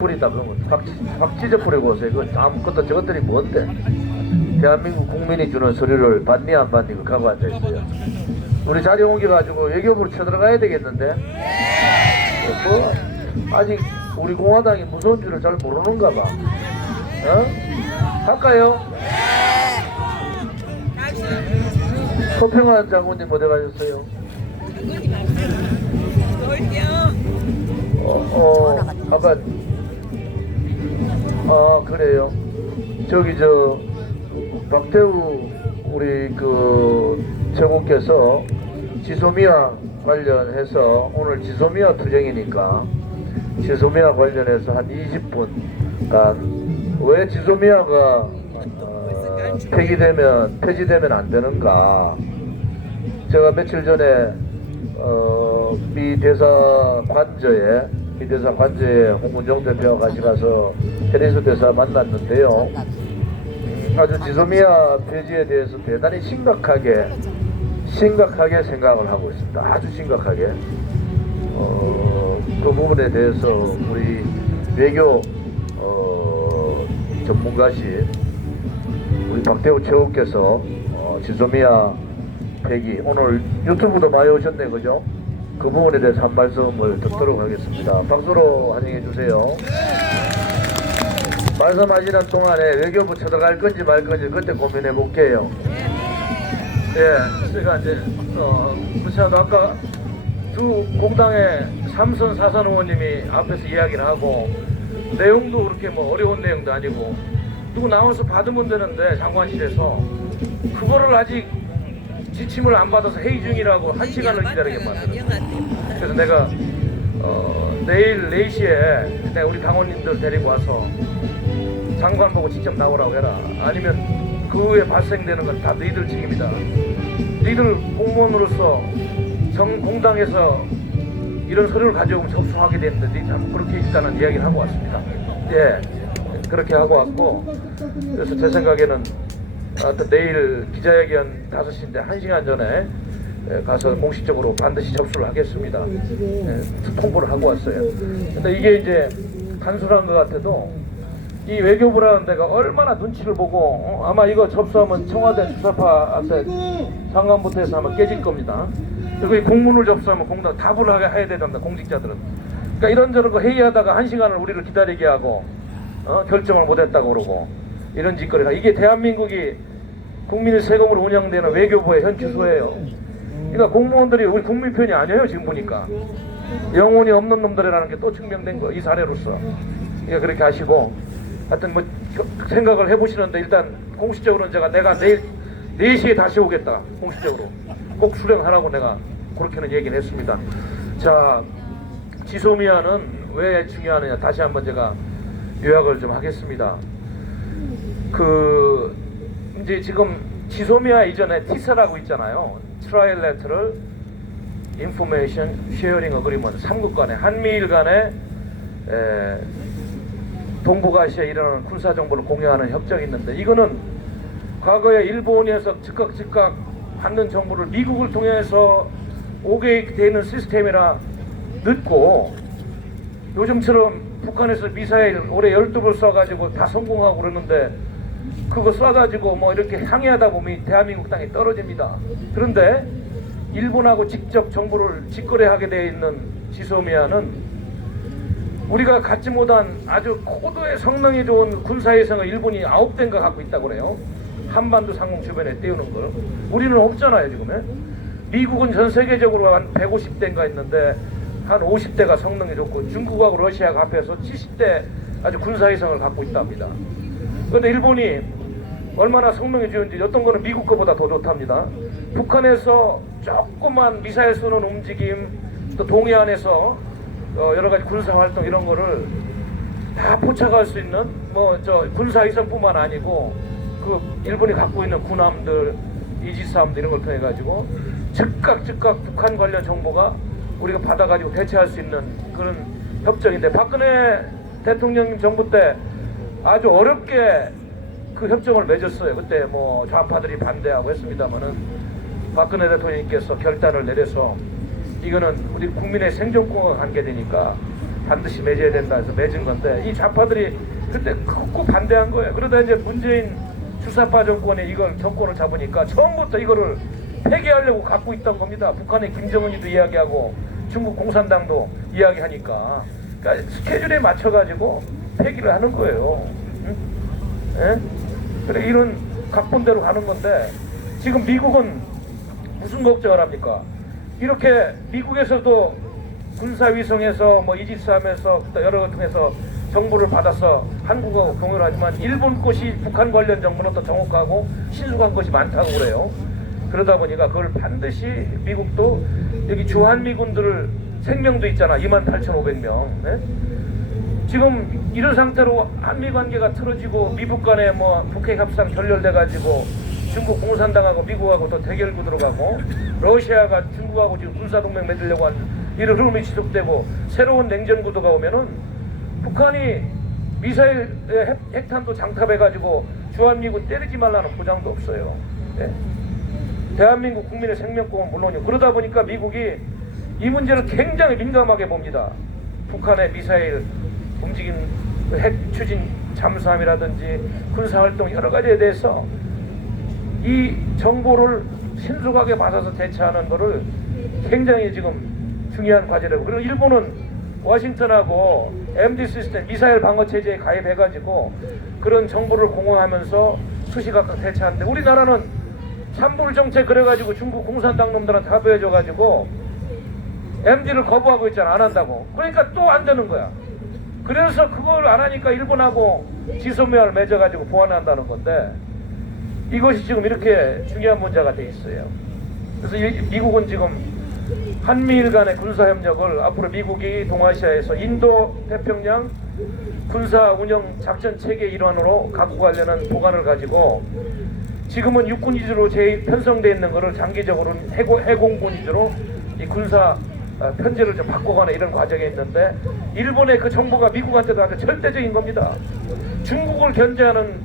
뿌리다 그러면 확 찢어버리고 오세요. 그 아무것도 저것들이 뭔데? 대한민국 국민이 주는 서류를 받니 안 받니 그 갖고 앉아있어요. 우리 자리 옮겨가지고 외교부로 쳐들어가야 되겠는데? 뭐 아직 우리 공화당이 무서운 줄을 잘 모르는가 봐. 할까요? 서평환 장군님 어디 가셨어요? 아까 그래요. 저기 박태우 우리 그 최고께서 지소미아 관련해서 오늘 지소미아 투쟁이니까 지소미아 관련해서 한 20분간 왜 지소미아가 폐지되면 안 되는가. 제가 며칠 전에 미 대사 관저에 홍문종 대표와 같이 가서 테니스 대사 만났는데요. 아주 지소미아 폐지에 대해서 대단히 심각하게 생각을 하고 있습니다. 아주 심각하게. 그 부분에 대해서 우리 외교 전문가신 우리 박태우 최고께서 지소미아 폐기 오늘 유튜브도 많이 오셨네, 그죠? 그 부분에 대해서 한 말씀을 듣도록 하겠습니다. 박수로 환영해 주세요. 말씀하시는 동안에 외교부 쳐들어갈 건지 말 건지 그때 고민해 볼게요. 예, 제가 이제 무시하도 아까 두 공당의 3선 4선 의원님이 앞에서 이야기를 하고 내용도 그렇게 뭐 어려운 내용도 아니고 누구 나와서 받으면 되는데 장관실에서 그거를 아직 지침을 안 받아서 회의 중이라고 1시간을 기다리게 만들었어요. 그래서 내가 내일 4시에 내가 우리 당원님들 데리고 와서 장관 보고 직접 나오라고 해라. 아니면 그 후에 발생되는 건 다 너희들 책임이다. 너희들 공무원으로서 공당에서 이런 서류를 가져오면 접수하게 되는데 너희들 한번 그렇게 일단은 이야기를 하고 왔습니다. 예, 그렇게 하고 왔고 그래서 제 생각에는 내일 기자회견 5시인데 1시간 전에 가서 공식적으로 반드시 접수를 하겠습니다. 통보를 하고 왔어요. 근데 이게 이제 단순한 것 같아도 이 외교부라는 데가 얼마나 눈치를 보고 아마 이거 접수하면 청와대 주사파한테 장관부터 해서 아마 깨질 겁니다. 그리고 이 공문을 접수하면 공당 답을 해야 된다, 공직자들은. 그러니까 이런저런 거 회의하다가 1시간을 우리를 기다리게 하고 결정을 못했다고 그러고 이런 짓거리가 이게 대한민국이 국민의 세금으로 운영되는 외교부의 현 주소예요. 그러니까 공무원들이 우리 국민 편이 아니에요. 지금 보니까 영혼이 없는 놈들이라는 게 또 증명된 거 이 사례로서. 그러니까 그렇게 하시고 하여튼 뭐 생각을 해보시는데 일단 공식적으로는 내가 내일 4시에 다시 오겠다. 공식적으로 꼭 수령하라고 내가 그렇게는 얘기를 했습니다. 자, 지소미아는 왜 중요하느냐 다시 한번 제가 요약을 좀 하겠습니다. 이제 지금 지소미아 이전에 티사라고 있잖아요. Trilateral Information Sharing Agreement 3국 간의 한미일 간의 동북아시아에 일어나는 군사 정보를 공유하는 협정이 있는데 이거는 과거에 일본에서 즉각 받는 정보를 미국을 통해서 오게 되는 시스템이라 늦고 요즘처럼 북한에서 미사일 올해 12발 쏴가지고 다 성공하고 그러는데 그거 쏴가지고 뭐 이렇게 항해하다 보면 대한민국 땅이 떨어집니다. 그런데 일본하고 직접 정보를 직거래하게 되어 있는 지소미아는 우리가 갖지 못한 아주 고도의 성능이 좋은 군사위성을 일본이 9대인가 갖고 있다고 그래요. 한반도 상공 주변에 띄우는 걸. 우리는 없잖아요 지금. 미국은 전 세계적으로 한 150대인가 있는데 한 50대가 성능이 좋고 중국하고 러시아가 합해서 70대 아주 군사위성을 갖고 있답니다. 그런데 일본이 얼마나 성능이 좋은지 어떤 거는 미국 거보다 더 좋답니다. 북한에서 조그만 미사일 쏘는 움직임 또 동해안에서 여러 가지 군사 활동 이런 거를 다 포착할 수 있는 군사 위성뿐만 아니고 그 일본이 갖고 있는 군함들 이지스함들 이런 걸 통해 가지고 즉각 북한 관련 정보가 우리가 받아가지고 대처할 수 있는 그런 협정인데 박근혜 대통령 정부 때 아주 어렵게 그 협정을 맺었어요. 그때 뭐 좌파들이 반대하고 했습니다만은 박근혜 대통령님께서 결단을 내려서 이거는 우리 국민의 생존권 관계되니까 반드시 맺어야 된다 해서 맺은 건데 이 좌파들이 그때 극구 반대한 거예요. 그러다 이제 문재인 주사파 정권이 이걸 정권을 잡으니까 처음부터 이거를 폐기하려고 갖고 있던 겁니다. 북한의 김정은이도 이야기하고 중국 공산당도 이야기하니까 그러니까 스케줄에 맞춰가지고 폐기를 하는 거예요. 응? 예? 그래 이런 각본대로 가는 건데 지금 미국은 무슨 걱정을 합니까? 이렇게 미국에서도 군사위성에서 뭐 이지스함에서 또 여러 것 통해서 정보를 받아서 한국하고 공유를 하지만 일본 것이 북한 관련 정보는 또 정확하고 신속한 것이 많다고 그래요. 그러다 보니까 그걸 반드시 미국도 여기 주한미군들 생명도 있잖아. 28,500명. 네? 지금 이런 상태로 한미관계가 틀어지고 미북 간에 뭐 북핵 협상 결렬돼가지고 중국 공산당하고 미국하고 또 대결 구도로 가고 러시아가 중국하고 지금 군사동맹 맺으려고 하는 이런 흐름이 지속되고 새로운 냉전 구도가 오면은 북한이 미사일 핵탄도 장탑해가지고 주한미군 때리지 말라는 보장도 없어요. 네? 대한민국 국민의 생명권은 물론이고 그러다 보니까 미국이 이 문제를 굉장히 민감하게 봅니다. 북한의 미사일 움직임, 핵 추진 잠수함이라든지 군사활동 여러 가지에 대해서 이 정보를 신속하게 받아서 대처하는 것을 굉장히 지금 중요한 과제라고. 그리고 일본은 워싱턴하고 MD 시스템 미사일 방어 체제에 가입해가지고 그런 정보를 공유하면서 수시각각 대처하는데 우리나라는 산불 정책 그래가지고 중국 공산당 놈들한테 합의해줘가지고 MD를 거부하고 있잖아. 안 한다고. 그러니까 또 안 되는 거야. 그래서 그걸 안 하니까 일본하고 지소미아를 맺어가지고 보완한다는 건데 이것이 지금 이렇게 중요한 문제가 돼 있어요. 그래서 미국은 지금 한미일 간의 군사협력을 앞으로 미국이 동아시아에서 인도 태평양 군사 운영 작전 체계 일환으로 갖고 가려는 보관을 가지고 지금은 육군 위주로 편성되어 있는 것을 장기적으로는 해공군 위주로 이 군사 편제를 좀 바꿔가는 이런 과정에 있는데 일본의 그 정보가 미국한테도 아주 절대적인 겁니다. 중국을 견제하는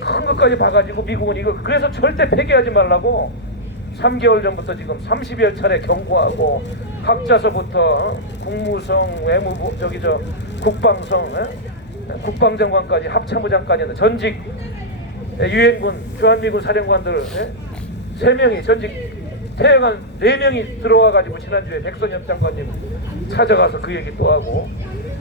큰 것까지 봐가지고 미국은 이거 그래서 절대 폐기하지 말라고 3개월 전부터 지금 30여 차례 경고하고 학자서부터 국무성, 외무부, 국방성, 국방장관까지 합참의장까지 전직 유엔군, 주한미군 사령관들 3명이 전직 태양한 4명이 들어와가지고 지난주에 백선엽 장관님 찾아가서 그 얘기 또 하고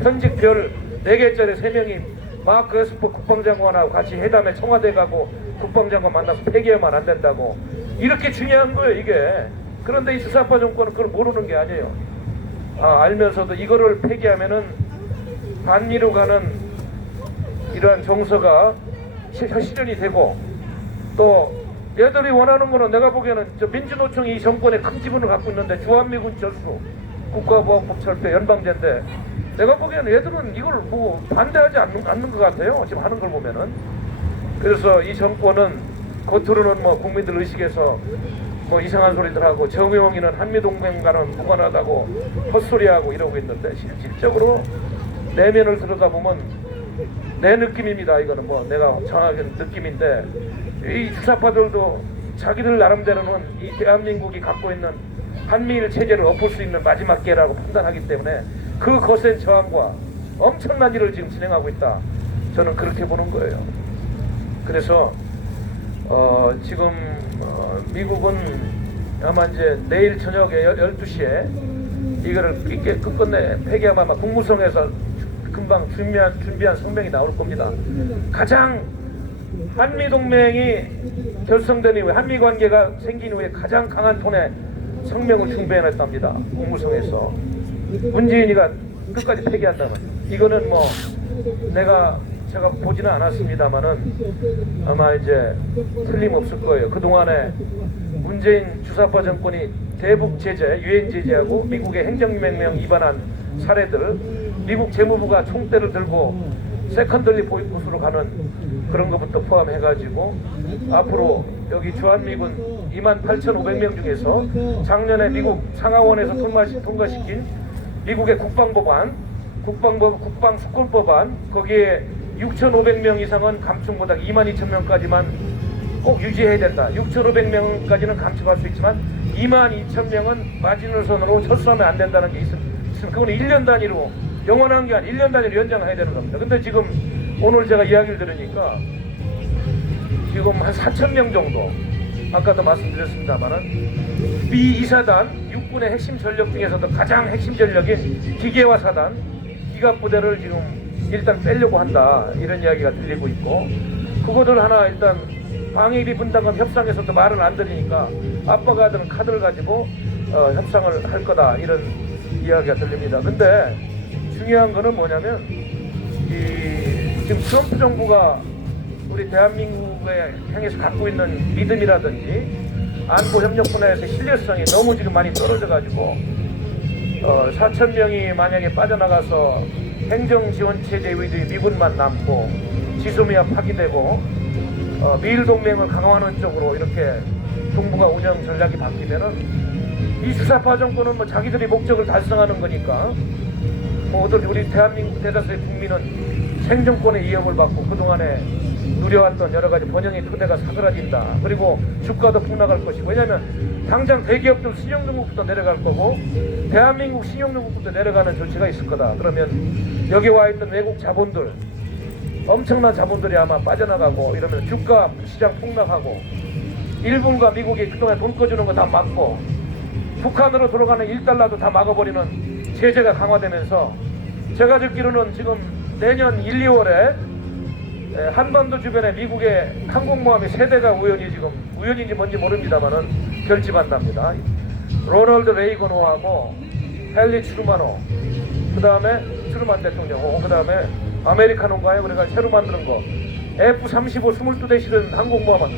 현직 별 4개짜리 3명이 마크 에스퍼 국방장관하고 같이 회담에 청와대 가고 국방장관 만나서 폐기하면 안 된다고 이렇게 중요한 거예요 이게. 그런데 이 주사파 정권은 그걸 모르는 게 아니에요. 알면서도 이거를 폐기하면은 반미로 가는 이러한 정서가 실현이 되고 또 얘들이 원하는 거는 내가 보기에는 민주노총이 이 정권에 큰 지분을 갖고 있는데 주한미군 철수, 국가보안법 철폐, 연방제인데 내가 보기에는 얘들은 이걸 뭐 반대하지 않는 것 같아요. 지금 하는 걸 보면은. 그래서 이 정권은 겉으로는 뭐 국민들 의식에서 뭐 이상한 소리들 하고 정의용이는 한미동맹과는 무관하다고 헛소리하고 이러고 있는데 실질적으로 내면을 들여다보면 내 느낌입니다. 이거는 뭐 내가 정확한 느낌인데 이 주사파들도 자기들 나름대로는 이 대한민국이 갖고 있는 한미일 체제를 엎을 수 있는 마지막 기회라고 판단하기 때문에 그 거센 저항과 엄청난 일을 지금 진행하고 있다. 저는 그렇게 보는 거예요. 그래서 지금 미국은 아마 이제 내일 저녁에 12시에 이거를 끝끝내 폐기하면 아마 국무성에서 금방 준비한 성명이 나올 겁니다. 가장 한미동맹이 결성된 이후에 한미관계가 생긴 후에 가장 강한 톤의 성명을 준비해냈답니다. 국무성에서. 문재인이가 끝까지 폐기한다는. 이거는 뭐 제가 보지는 않았습니다만은 아마 이제 틀림없을 거예요. 그동안에 문재인 주사파 정권이 대북 제재, 유엔 제재하고 미국의 행정명령 위반한 사례들, 미국 재무부가 총대를 들고 세컨더리 보이콧으로 가는 그런 것부터 포함해가지고 앞으로 여기 주한미군 28,500명 중에서 작년에 미국 상하원에서 통과시킨 미국의 국방법안, 국방수권법안 거기에 6,500명 이상은 감축보다 22,000명까지만 꼭 유지해야 된다. 6,500명까지는 감축할 수 있지만 22,000명은 마지노선으로 철수하면 안 된다는 게 있으면 그건 1년 단위로 영원한 게 아니라 1년 단위로 연장해야 되는 겁니다. 근데 지금 오늘 제가 이야기를 들으니까 지금 한 4,000명 정도, 아까도 말씀드렸습니다만은 B2사단 육군의 핵심 전력 중에서도 가장 핵심 전력인 기계화 사단 기갑부대를 지금 일단 빼려고 한다, 이런 이야기가 들리고 있고, 그거를 하나 일단 방위비 분담금 협상에서도 말을 안 들으니까 아빠가 하던 카드를 가지고 협상을 할 거다, 이런 이야기가 들립니다. 근데 중요한 거는 뭐냐면 지금 트럼프 정부가 우리 대한민국에 향해서 갖고 있는 믿음이라든지 안보 협력 분야에서 신뢰성이 너무 지금 많이 떨어져 가지고 4,000명이 만약에 빠져나가서 행정지원체제 의도의 미군만 남고 지소미아 파기되고 미일 동맹을 강화하는 쪽으로 이렇게 동북아 운영 전략이 바뀌면은 이 주사파 정권은 뭐 자기들이 목적을 달성하는 거니까 뭐 어떤 우리 대한민국 대다수의 국민은 생존권의 위협을 받고 그동안에 누려왔던 여러 가지 번영의 토대가 사그라진다. 그리고 주가도 폭락할 것이고, 왜냐하면 당장 대기업들 신용등급부터 내려갈 거고 대한민국 신용등급부터 내려가는 조치가 있을 거다. 그러면 여기 와 있던 외국 자본들, 엄청난 자본들이 아마 빠져나가고 이러면 주가 시장 폭락하고, 일본과 미국이 그동안 돈 꺼주는 거 다 막고 북한으로 들어가는 1달러도 다 막아버리는 제재가 강화되면서, 제가 듣기로는 지금 내년 1, 2월에 한반도 주변에 미국의 항공모함이 3대가 우연인지 뭔지 모릅니다만은 결집한답니다. 로널드 레이건호하고 헨리 트루만호, 그 다음에 트루만 대통령, 그 다음에 아메리카노인가요? 우리가 새로 만드는 거 F-35 22대 실은 항공모함.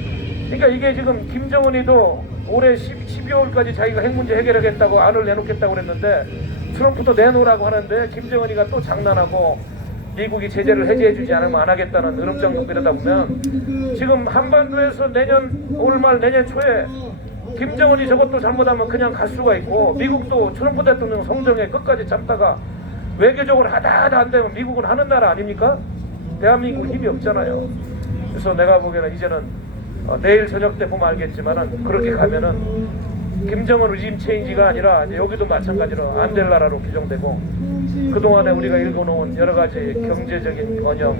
그러니까 이게 지금 김정은이도 올해 12월까지 자기가 핵 문제 해결하겠다고 안을 내놓겠다고 그랬는데 트럼프도 내놓으라고 하는데 김정은이가 또 장난하고 미국이 제재를 해제해주지 않으면 안 하겠다는 으름장 놓고 이러다 보면 지금 한반도에서 올 말 내년 초에 김정은이 저것도 잘못하면 그냥 갈 수가 있고, 미국도 트럼프 대통령 성정에 끝까지 참다가 외교적으로 하다 안 되면 미국은 하는 나라 아닙니까? 대한민국 힘이 없잖아요. 그래서 내가 보기에는 이제는 내일 저녁 때 보면 알겠지만은 그렇게 가면은 김정은 리짐 체인지가 아니라 이제 여기도 마찬가지로 안 될 나라로 규정되고, 그동안에 우리가 읽어놓은 여러 가지 경제적인 번영,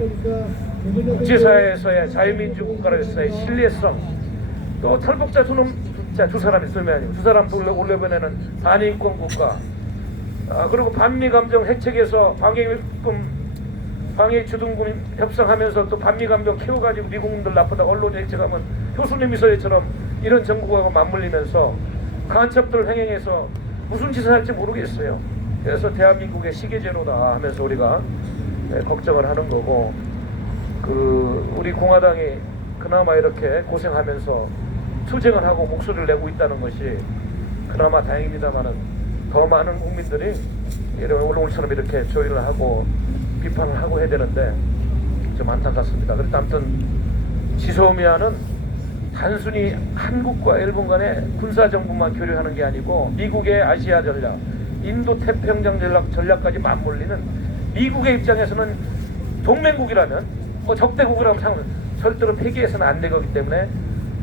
국제사회에서의 자유민주 국가로서의 신뢰성, 또 탈북자 두 사람 있으면 아니고 두 사람 올려보내는 반인권 국가, 그리고 반미 감정 해책에서 방위 주둔군 협상하면서 또 반미 감정 키워가지고 미국놈들 나쁘다 언론에 해책하면 효수님 미서에처럼 이런 정국하고 맞물리면서 간첩들 행행해서 무슨 짓을 할지 모르겠어요. 그래서 대한민국의 시계제로다 하면서 우리가 걱정을 하는 거고, 우리 공화당이 그나마 이렇게 고생하면서 투쟁을 하고 목소리를 내고 있다는 것이 그나마 다행입니다만은 더 많은 국민들이 오늘처럼 이렇게 조의를 하고 비판을 하고 해야 되는데 좀 안타깝습니다. 그래서 아무튼 지소미아는 단순히 한국과 일본 간의 군사정보만 교류하는 게 아니고 미국의 아시아 전략, 인도 태평양 전략까지 맞물리는, 미국의 입장에서는 동맹국이라면 적대국이라면 절대로 폐기해서는 안 되기 때문에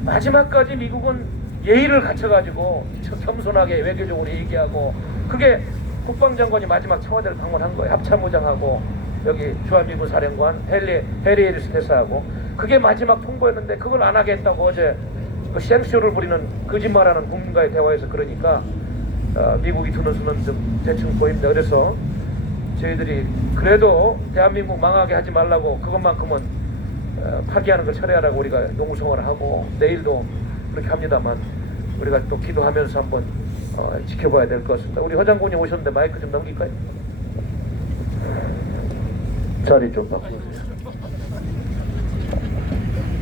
마지막까지 미국은 예의를 갖춰가지고 겸손하게 외교적으로 얘기하고, 그게 국방장관이 마지막 청와대를 방문한 거예요. 합참의장하고 여기 주한미군 사령관 해리에리스 대사하고 그게 마지막 통보였는데 그걸 안 하겠다고 어제 그 생쇼를 부리는 거짓말하는 국민과의 대화에서 그러니까 미국이 드는 수는 좀 대충 보입니다. 그래서 저희들이 그래도 대한민국 망하게 하지 말라고 그것만큼은 파기하는 걸 철회하라고 우리가 농성을 하고 내일도 그렇게 합니다만 우리가 또 기도하면서 한번 지켜봐야 될 것 같습니다. 우리 허장군이 오셨는데 마이크 좀 넘길까요? 자리 좀 바꿔주세요.